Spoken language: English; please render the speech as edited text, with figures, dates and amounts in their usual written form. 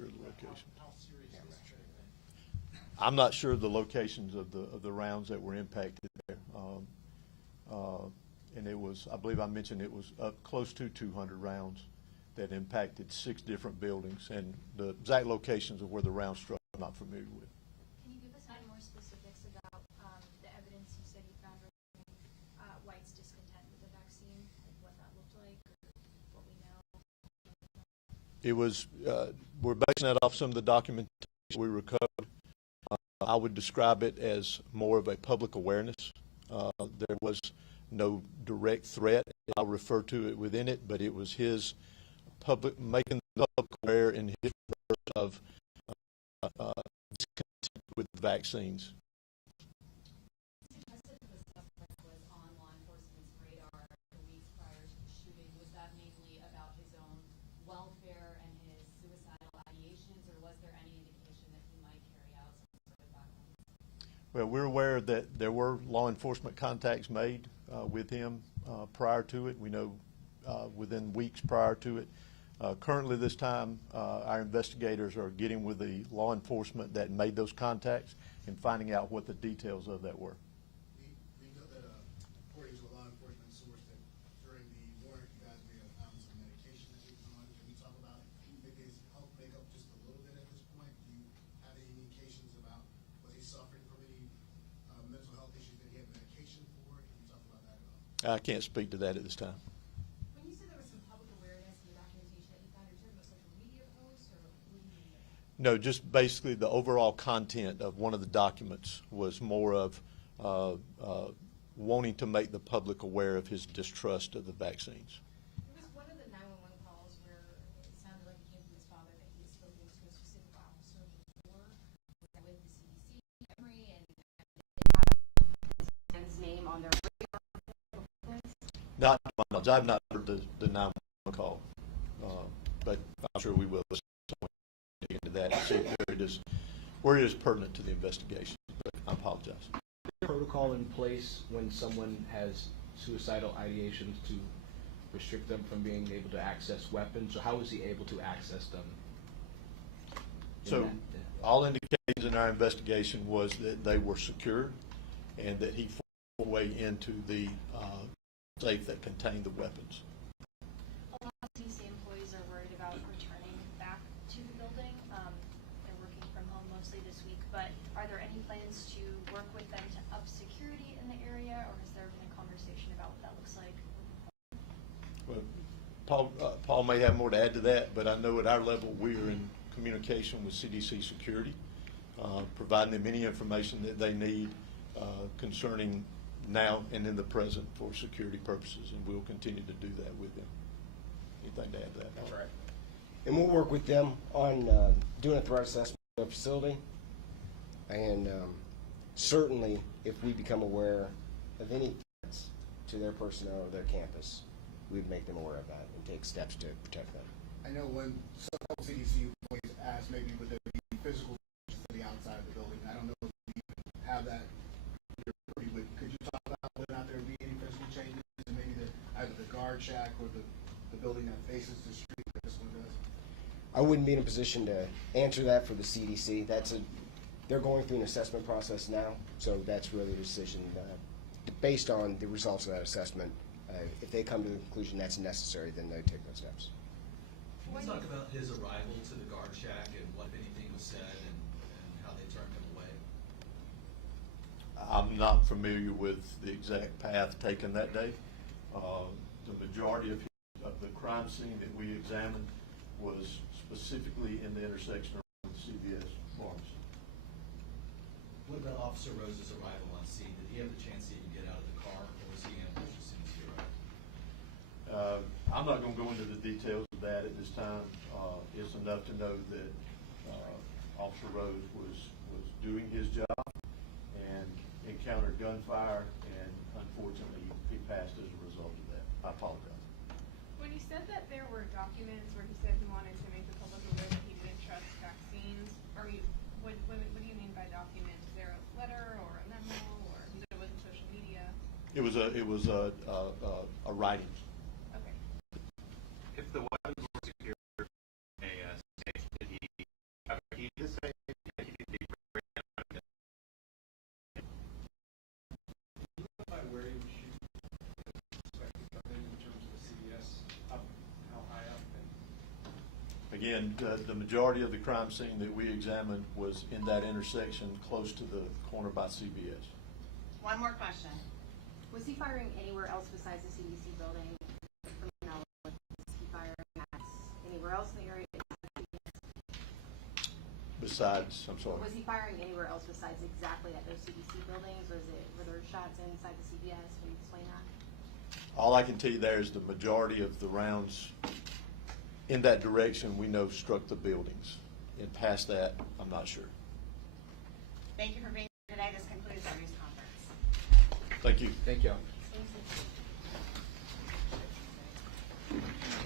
sure of the location. How serious is this trade then? I'm not sure of the locations of the rounds that were impacted there. And it was, I believe I mentioned it was up close to 200 rounds that impacted 6 different buildings. And the exact locations of where the round struck, I'm not familiar with. Can you give us any more specifics about the evidence you said you found regarding White's discontent with the vaccine, like what that looked like, or what we know? It was, we're basing that off some of the documentation we recovered. I would describe it as more of a public awareness. There was no direct threat. I'll refer to it within it, but it was his making the public aware in his words of discontent with the vaccines. Suggested that the suspect was on law enforcement's radar the weeks prior to the shooting. Was that mainly about his own welfare and his suicidal ideations, or was there any indication that he might carry out some sort of background? Well, we're aware that there were law enforcement contacts made with him prior to it. We know within weeks prior to it. Currently this time, our investigators are getting with the law enforcement that made those contacts and finding out what the details of that were. We know that according to a law enforcement source that during the warrant you guys may have found some medication that he was on. Can you talk about maybe his health makeup just a little bit at this point? Do you have any indications about was he suffering from any mental health issues that he had medication for? Can you talk about that at all? I can't speak to that at this time. When you said there was some public awareness in the documentation that you found, are you talking about social media posts, or what do you mean by that? No, just basically the overall content of one of the documents was more of wanting to make the public aware of his distrust of the vaccines. There was one of the 911 calls where it sounded like it came from his father that he had spoken to a specific officer before with the CDC, Emory, and they have his man's name on their radar before this. Not to my knowledge. I've not heard the 911 call, but I'm sure we will dig into that and see where it is pertinent to the investigation. But I apologize. Protocol in place when someone has suicidal ideations to restrict them from being able to access weapons? So how was he able to access them? So all indications in our investigation was that they were secure and that he forced a way into the safe that contained the weapons. A lot of CDC employees are worried about returning back to the building. They're working from home mostly this week, but are there any plans to work with them to up security in the area, or has there been a conversation about what that looks like? Well, Paul may have more to add to that, but I know at our level we are in communication with CDC security, providing them any information that they need concerning now and in the present for security purposes, and we'll continue to do that with them. Anything to add to that? That's right. And we'll work with them on doing a threat assessment of the facility. And certainly, if we become aware of any threats to their personnel or their campus, we'd make them aware of that and take steps to protect them. I know when some CDC employees asked maybe would there be physical changes to the outside of the building. I don't know if you even have that. But could you talk about whether or not there would be any physical changes in maybe either the guard shack or the building that faces the street like this one does? I wouldn't be in a position to answer that for the CDC. They're going through an assessment process now, so that's really a decision based on the results of that assessment. If they come to the conclusion that's necessary, then they take those steps. Can you talk about his arrival to the guard shack and what, if anything, was said and how they turned him away? I'm not familiar with the exact path taken that day. The majority of the crime scene that we examined was specifically in the intersection around the CVS pharmacy. What about Officer Rose's arrival on scene? Did he have the chance to even get out of the car, or was he ambushed as soon as he arrived? I'm not going to go into the details of that at this time. It's enough to know that Officer Rose was doing his job and encountered gunfire, and unfortunately he passed as a result of that. I apologize. When you said that there were documents where he said he wanted to make the public aware that he didn't trust vaccines, what do you mean by documents? Is there a letter or a memo, or you said it wasn't social media? It was a writing. Okay. If the weapons were secured, did he Again, the majority of the crime scene that we examined was in that intersection close to the corner by CVS. One more question. Was he firing anywhere else besides the CDC building? From your knowledge, was he firing at anywhere else in the area? Besides, I'm sorry. Was he firing anywhere else besides exactly at those CDC buildings, or were there shots inside the CVS? Can you explain that? All I can tell you there is the majority of the rounds in that direction we know struck the buildings. And past that, I'm not sure. Thank you for being here today. This concludes our news conference. Thank you. Thank you. Thank you.